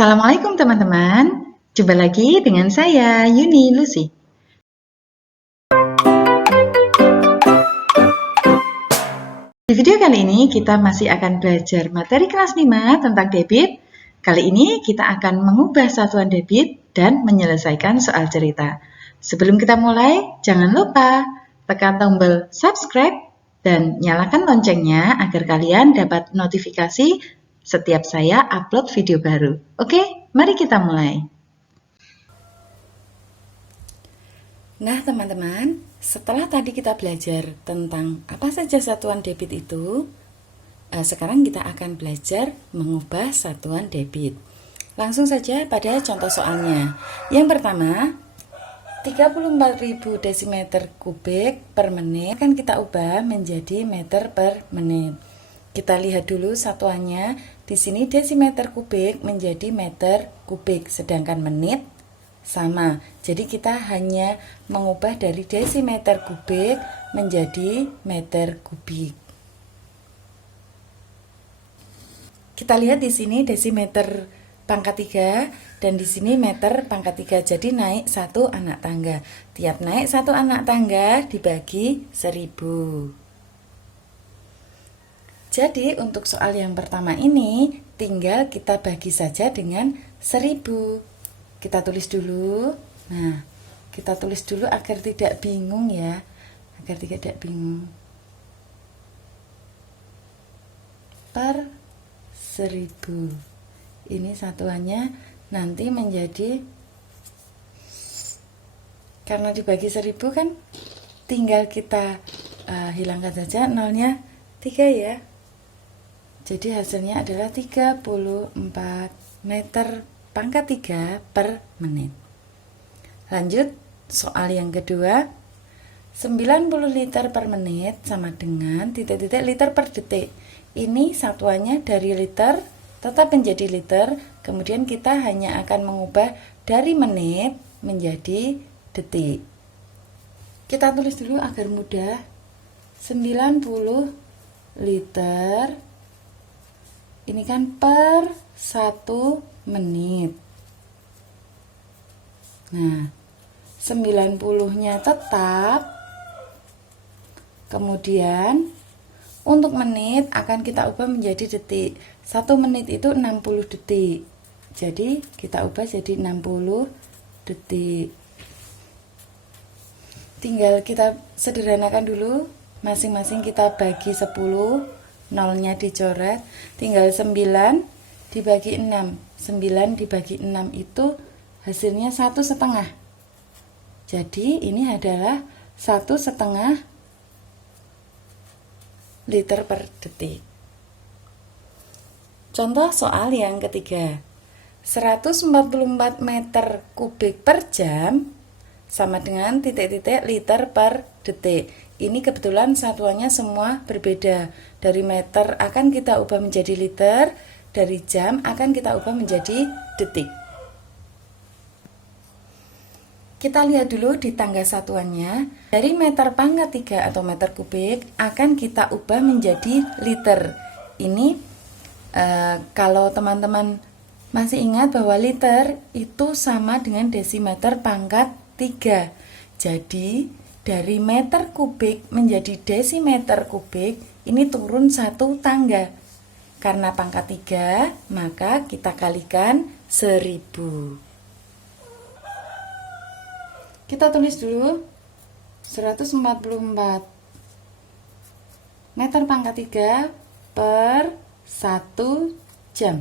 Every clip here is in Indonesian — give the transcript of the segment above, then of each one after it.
Assalamualaikum teman-teman, jumpa lagi dengan saya Yuni Lucy. Di video kali ini kita masih akan belajar materi kelas 5 tentang debit. Kali ini kita akan mengubah satuan debit dan menyelesaikan soal cerita. Sebelum kita mulai, jangan lupa tekan tombol subscribe dan nyalakan loncengnya agar kalian dapat notifikasi setiap saya upload video baru. Oke, mari kita mulai. Nah teman-teman, setelah tadi kita belajar tentang apa saja satuan debit itu, sekarang kita akan belajar mengubah satuan debit. Langsung saja pada contoh soalnya. Yang pertama, 34.000 desimeter kubik per menit akan kita ubah menjadi meter per menit. Kita lihat dulu satuannya. Di sini desimeter kubik menjadi meter kubik, sedangkan menit sama. Jadi kita hanya mengubah dari desimeter kubik menjadi meter kubik. Kita lihat di sini desimeter pangkat 3 dan di sini meter pangkat 3. Jadi naik satu anak tangga. Tiap naik satu anak tangga dibagi 1000. Jadi untuk soal yang pertama ini tinggal kita bagi saja dengan 1000. Kita tulis dulu. Nah, kita tulis dulu agar tidak bingung ya. Agar tidak bingung. Per 1000. Ini satuannya nanti menjadi, karena dibagi 1000 kan tinggal kita hilangkan saja nolnya 3 ya. Jadi hasilnya adalah 34 meter pangkat 3 per menit. Lanjut soal yang kedua. 90 liter per menit sama dengan titik-titik liter per detik. Ini satuannya dari liter tetap menjadi liter, kemudian kita hanya akan mengubah dari menit menjadi detik. Kita tulis dulu agar mudah. 90 liter ini kan per 1 menit. Nah, 90-nya tetap. Kemudian untuk menit akan kita ubah menjadi detik. 1 menit itu 60 detik. Jadi kita ubah jadi 60 detik. Tinggal kita sederhanakan dulu. Masing-masing kita bagi 10. Nolnya dicoret, tinggal 9 dibagi 6. 9 dibagi 6 itu hasilnya 1,5. Jadi ini adalah 1,5 liter per detik. Contoh soal yang ketiga. 144 meter kubik per jam sama dengan titik-titik liter per detik. Ini kebetulan satuannya semua berbeda. Dari meter akan kita ubah menjadi liter, dari jam akan kita ubah menjadi detik. Kita lihat dulu di tangga satuannya. Dari meter pangkat 3 atau meter kubik akan kita ubah menjadi liter. Ini kalau teman-teman masih ingat bahwa liter itu sama dengan desimeter pangkat 3. Jadi dari meter kubik menjadi desimeter kubik ini turun 1 tangga. Karena pangkat 3 maka kita kalikan 1000. Kita tulis dulu 144 meter pangkat 3 per 1 jam.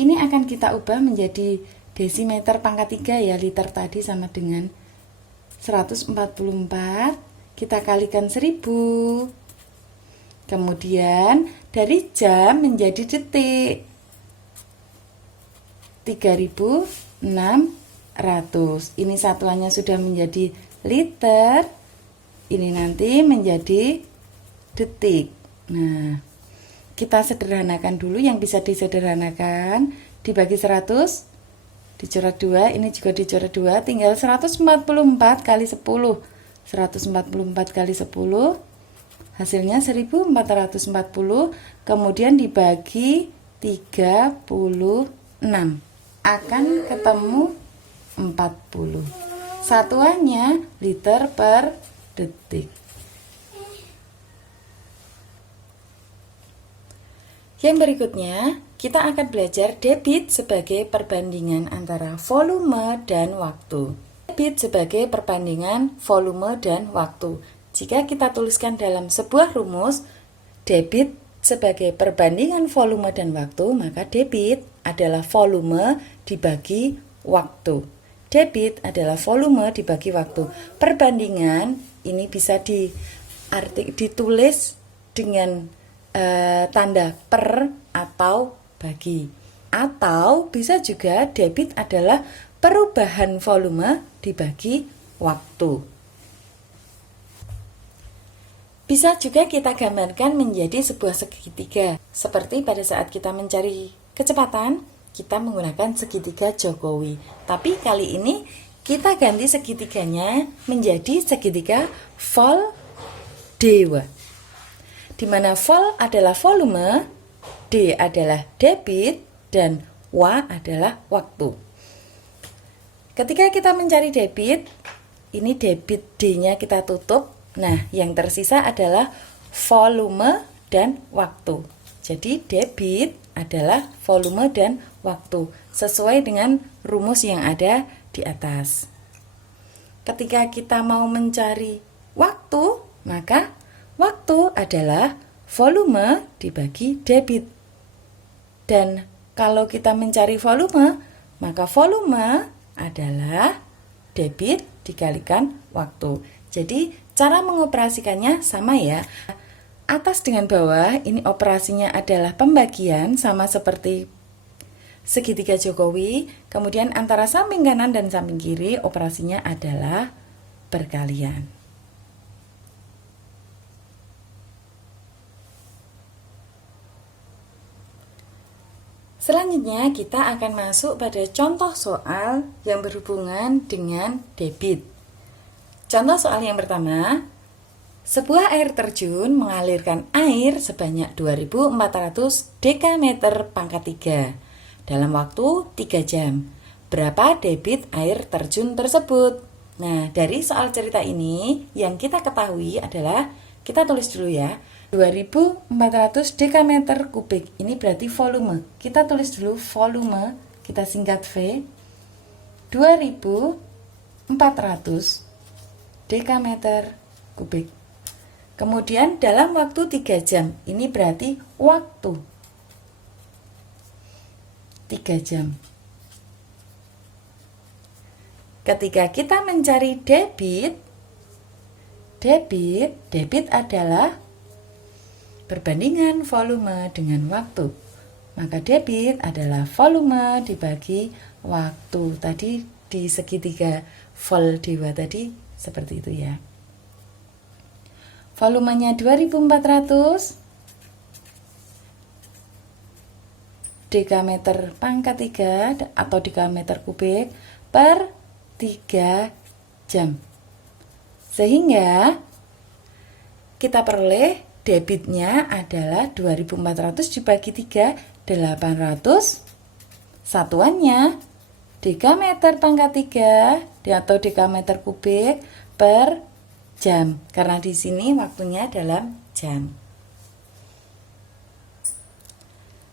Ini akan kita ubah menjadi desimeter pangkat 3 ya, liter tadi sama dengan 144, kita kalikan 1000. Kemudian dari jam menjadi detik. 3600. Ini satuannya sudah menjadi liter. Ini nanti menjadi detik. Nah, kita sederhanakan dulu yang bisa disederhanakan. Dibagi 100 dicoret 2, ini juga dicoret 2, tinggal 144 kali 10. 144 kali 10 hasilnya 1440, kemudian dibagi 36. Akan ketemu 40. Satuannya liter per detik. Yang berikutnya, kita akan belajar debit sebagai perbandingan antara volume dan waktu. Debit sebagai perbandingan volume dan waktu. Jika kita tuliskan dalam sebuah rumus, debit sebagai perbandingan volume dan waktu, maka debit adalah volume dibagi waktu. Debit adalah volume dibagi waktu. Perbandingan ini bisa ditulis dengan tanda per atau bagi. Atau bisa juga debit adalah perubahan volume dibagi waktu. Bisa juga kita gambarkan menjadi sebuah segitiga. Seperti pada saat kita mencari kecepatan, kita menggunakan segitiga Jokowi. Tapi kali ini kita ganti segitiganya menjadi segitiga Voldewa. Di mana vol adalah volume, D adalah debit, dan W adalah waktu. Ketika kita mencari debit, ini debit D-nya kita tutup. Nah, yang tersisa adalah volume dan waktu. Jadi debit adalah volume dan waktu, sesuai dengan rumus yang ada di atas. Ketika kita mau mencari waktu, maka waktu adalah volume dibagi debit. Dan kalau kita mencari volume, maka volume adalah debit dikalikan waktu. Jadi cara mengoperasikannya sama ya. Atas dengan bawah, ini operasinya adalah pembagian sama seperti segitiga Jokowi. Kemudian antara samping kanan dan samping kiri operasinya adalah perkalian. Selanjutnya kita akan masuk pada contoh soal yang berhubungan dengan debit. Contoh soal yang pertama, sebuah air terjun mengalirkan air sebanyak 2400 dekameter pangkat 3 dalam waktu 3 jam. Berapa debit air terjun tersebut? Nah, dari soal cerita ini yang kita ketahui adalah, kita tulis dulu ya, 2400 dekameter kubik, ini berarti volume. Kita tulis dulu volume, kita singkat V. 2400 dekameter kubik. Kemudian dalam waktu 3 jam, ini berarti waktu 3 jam. Ketika kita mencari debit adalah perbandingan volume dengan waktu. Maka debit adalah volume dibagi waktu. Tadi di segitiga Voldewa tadi seperti itu ya. Volumenya 2400 dekameter pangkat 3 atau dekameter kubik per 3 jam. Sehingga kita peroleh debitnya adalah 2400 dibagi 3, 800. Satuannya dekameter pangkat 3 atau dekameter kubik per jam. Karena di sini waktunya dalam jam.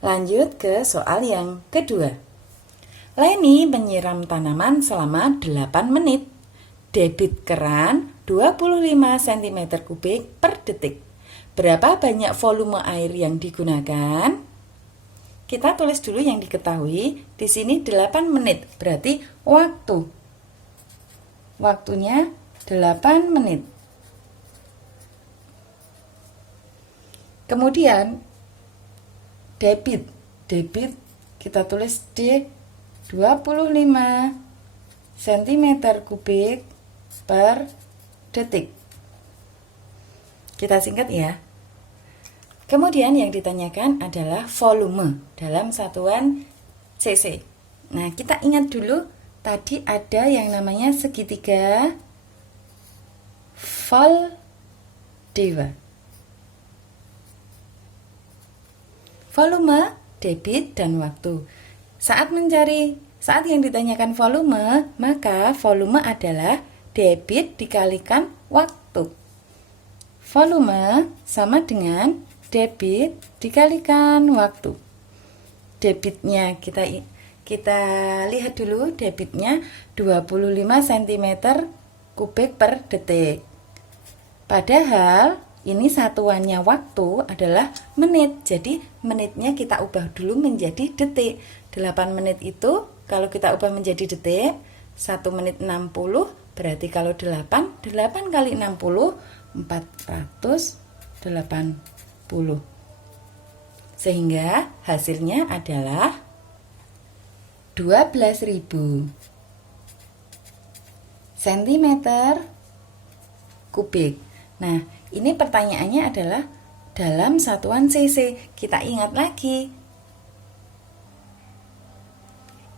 Lanjut ke soal yang kedua. Leni menyiram tanaman selama 8 menit. Debit keran 25 cm kubik per detik. Berapa banyak volume air yang digunakan? Kita tulis dulu yang diketahui. Di sini 8 menit, berarti waktu. Waktunya 8 menit. Kemudian debit kita tulis D 25 cm kubik per detik. Kita singkat ya. Kemudian yang ditanyakan adalah volume dalam satuan cc. Nah, kita ingat dulu tadi ada yang namanya segitiga Voldewa. Volume debit, dan waktu. Saat yang ditanyakan volume, maka volume adalah debit dikalikan waktu. Volume sama dengan debit dikalikan waktu. Debitnya kita lihat dulu, debitnya 25 cm kubik per detik. Padahal ini satuannya waktu adalah menit. Jadi menitnya kita ubah dulu menjadi detik. 8 menit itu kalau kita ubah menjadi detik, 1 menit 60, berarti kalau 8 kali 60, 480. Sehingga hasilnya adalah 12.000 cm kubik. Nah, ini pertanyaannya adalah dalam satuan cc. Kita ingat lagi.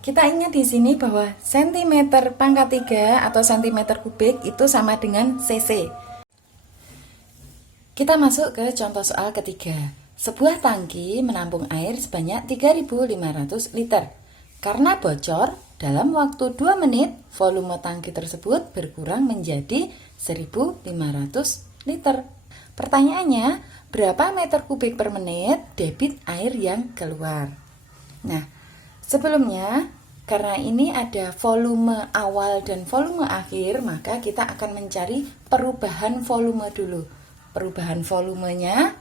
Kita ingat di sini bahwa cm pangkat 3 atau cm kubik itu sama dengan cc. Kita masuk ke contoh soal ketiga. Sebuah tangki menampung air sebanyak 3.500 liter. Karena bocor, dalam waktu 2 menit, volume tangki tersebut berkurang menjadi 1.500 liter. Pertanyaannya, berapa meter kubik per menit debit air yang keluar? Nah, sebelumnya, karena ini ada volume awal dan volume akhir, maka kita akan mencari perubahan volume dulu. Perubahan volumenya,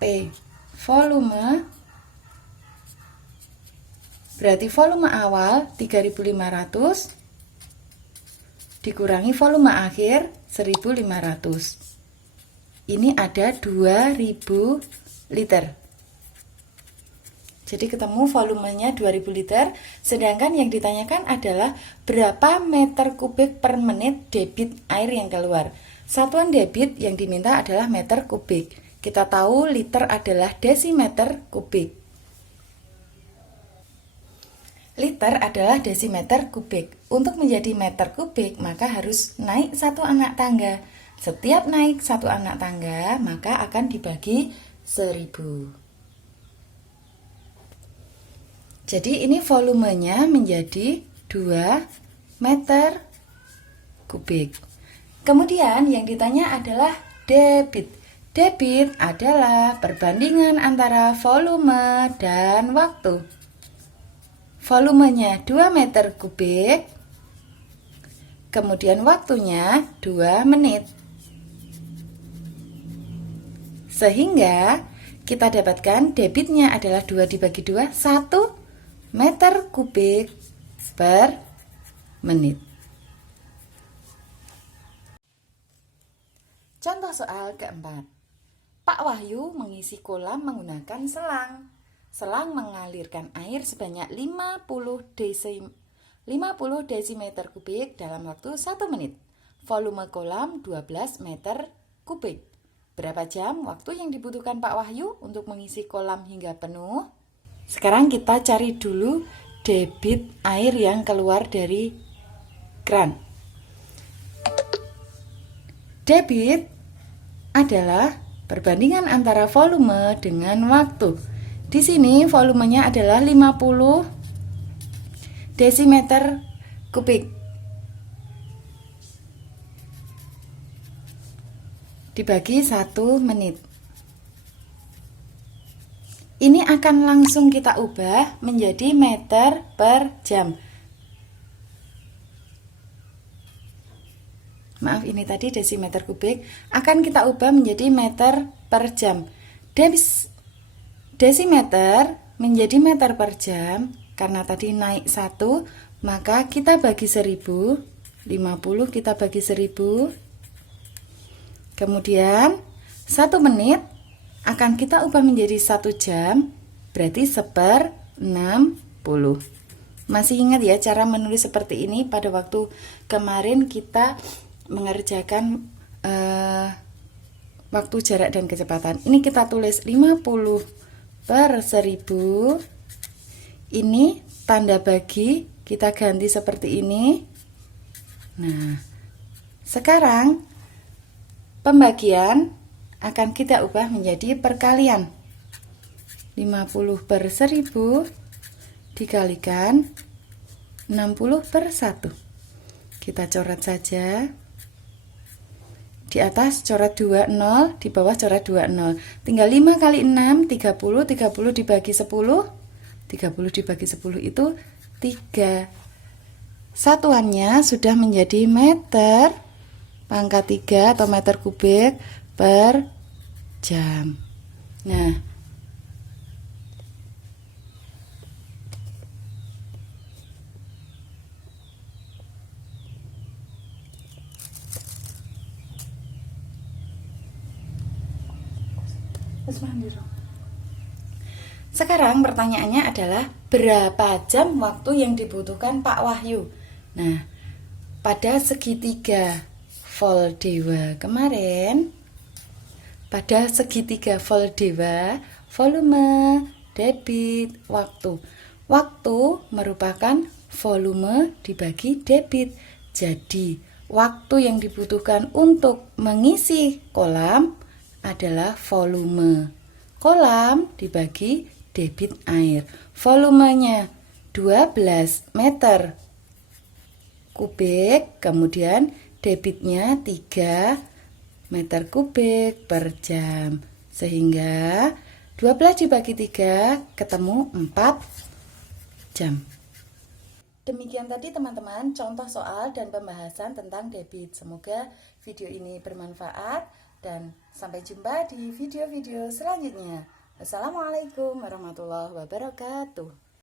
P volume, berarti volume awal 3.500 dikurangi volume akhir 1.500. Ini ada 2.000 liter. Jadi ketemu volumenya 2.000 liter, sedangkan yang ditanyakan adalah berapa meter kubik per menit debit air yang keluar. Satuan debit yang diminta adalah meter kubik. Kita tahu liter adalah desimeter kubik. Liter adalah desimeter kubik. Untuk menjadi meter kubik, maka harus naik satu anak tangga. Setiap naik satu anak tangga, maka akan dibagi 1.000. Jadi ini volumenya menjadi 2 meter kubik. Kemudian yang ditanya adalah debit. Debit adalah perbandingan antara volume dan waktu. Volumenya 2 meter kubik, kemudian waktunya 2 menit. Sehingga kita dapatkan debitnya adalah 2 dibagi 2, 1 meter kubik per menit. Contoh soal keempat. Pak Wahyu mengisi kolam menggunakan selang. Selang mengalirkan air sebanyak 50 desimeter kubik dalam waktu 1 menit. Volume kolam 12 meter kubik. Berapa jam waktu yang dibutuhkan Pak Wahyu untuk mengisi kolam hingga penuh? Sekarang kita cari dulu debit air yang keluar dari keran. Debit adalah perbandingan antara volume dengan waktu. Di sini volumenya adalah 50 desimeter kubik. Dibagi 1 menit. Ini akan langsung kita ubah menjadi meter per jam. Maaf, ini tadi desimeter kubik, akan kita ubah menjadi meter per jam. Desimeter menjadi meter per jam, karena tadi naik 1, maka kita bagi 1000, 50 kita bagi 1000. Kemudian 1 menit akan kita ubah menjadi 1 jam, berarti 1/60. Masih ingat ya cara menulis seperti ini pada waktu kemarin kita mengerjakan waktu, jarak, dan kecepatan. Ini kita tulis 50/1000. Ini tanda bagi kita ganti seperti ini. Nah, sekarang pembagian akan kita ubah menjadi perkalian. 50/1000 dikalikan 60/1. Kita coret saja. Di atas coret 2 0, di bawah coret 2 0. Tinggal 5 kali 6, 30. 30 dibagi 10. 30 dibagi 10 itu 3. Satuannya sudah menjadi meter pangkat 3 atau meter kubik per jam. Nah, sekarang pertanyaannya adalah berapa jam waktu yang dibutuhkan Pak Wahyu? Nah, pada segitiga Voldewa kemarin, pada segitiga Voldewa, volume, debit, waktu. Waktu merupakan volume dibagi debit. Jadi, waktu yang dibutuhkan untuk mengisi kolam adalah volume. Kolam dibagi debit air. Volumenya 12 meter kubik, kemudian debitnya 3 meter kubik per jam. Sehingga 12 dibagi 3 ketemu 4 jam. Demikian tadi teman-teman contoh soal dan pembahasan tentang debit. Semoga video ini bermanfaat dan sampai jumpa di video-video selanjutnya. Assalamualaikum warahmatullahi wabarakatuh.